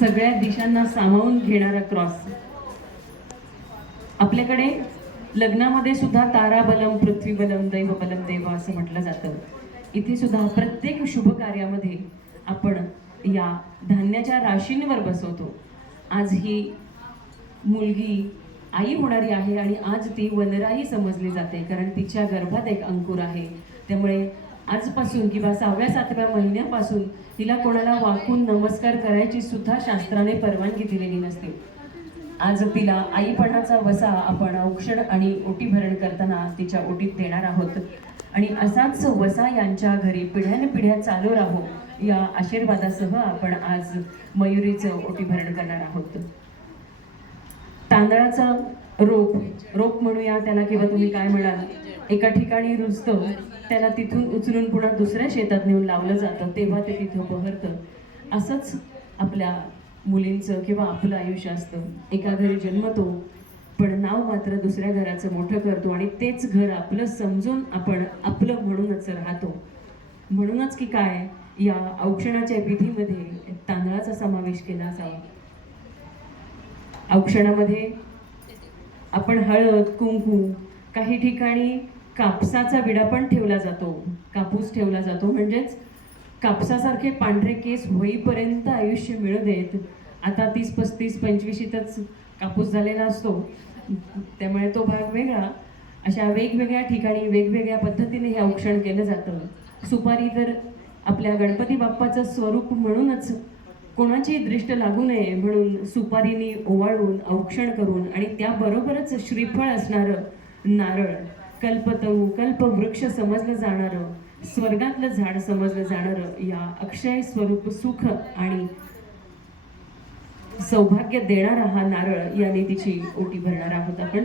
सगळ्या दिशांना सामावून घेणारा क्रॉस. आपल्याकडे लग्नामध्ये सुद्धा ताराबलम पृथ्वीबलम दैवबलम देव असं म्हटलं जातं. इथे सुद्धा प्रत्येक शुभ कार्यामध्ये आपण या धान्याच्या राशींवर बसवतो. आज ही मुलगी आई होणारी आहे आणि आज ती वनराई समजली जाते, कारण तिच्या गर्भात एक अंकुर आहे. त्यामुळे आजपासून किंवा 6व्या-7व्या महिन्यापासून तिला कोणाला वाकून नमस्कार करायची सुद्धा शास्त्राने परवानगी दिलेली नसते. आज तिला आईपणाचा वसा आपण औक्षण आणि ओटी भरण करताना तिच्या ओटीत देणार आहोत आणि असाच वसा यांच्या घरी पिढ्यानपिढ्या चालू राहो या आशीर्वादासह आपण आज मयुरीचं ओटी भरण करणार आहोत. तांदळाचा रोप म्हणूया त्याला, किंवा तुम्ही काय म्हणाल, एका ठिकाणी रुजतं, त्याला तिथून उचलून पुन्हा दुसऱ्या शेतात नेऊन लावलं जातं, तेव्हा ते तिथं बहरतं. असंच आपल्या मुलींचं किंवा आपलं आयुष्य असतं. एका घरी जन्मतो पण नाव मात्र दुसऱ्या घराचं मोठं करतो आणि तेच घर आपलं समजून आपण आपलं म्हणूनच राहतो. म्हणूनच की काय, या औक्षणाच्या विधीमध्ये तांदळाचा समावेश केला असावा. औक्षणामध्ये आपण हळद, कुंकू, काही ठिकाणी कापसाचा विडा पण ठेवला जातो, कापूस ठेवला जातो, म्हणजेच कापसासारखे पांढरे केस होईपर्यंत आयुष्य मिळू देत. आता 30, 35, 25च कापूस झालेला असतो, त्यामुळे तो भाग वेगळा. अशा वेगवेगळ्या ठिकाणी वेगवेगळ्या पद्धतीने हे औक्षण केलं जातं. सुपारी तर आपल्या गणपती बाप्पाचं स्वरूप म्हणूनच कोणाची दृष्ट लागू नये म्हणून सुपारीने ओवाळून औक्षण करून आणि त्याबरोबरच श्रीफळ असणारं नारळ, कल्पतरू, कल्पवृक्ष समजलं जाणारं, स्वर्गातलं झाड समजलं जाणारं या अक्षय स्वरूप सुख आणि सौभाग्य देणारा हा नारळ याने तिची ओटी भरणार आहोत आपण.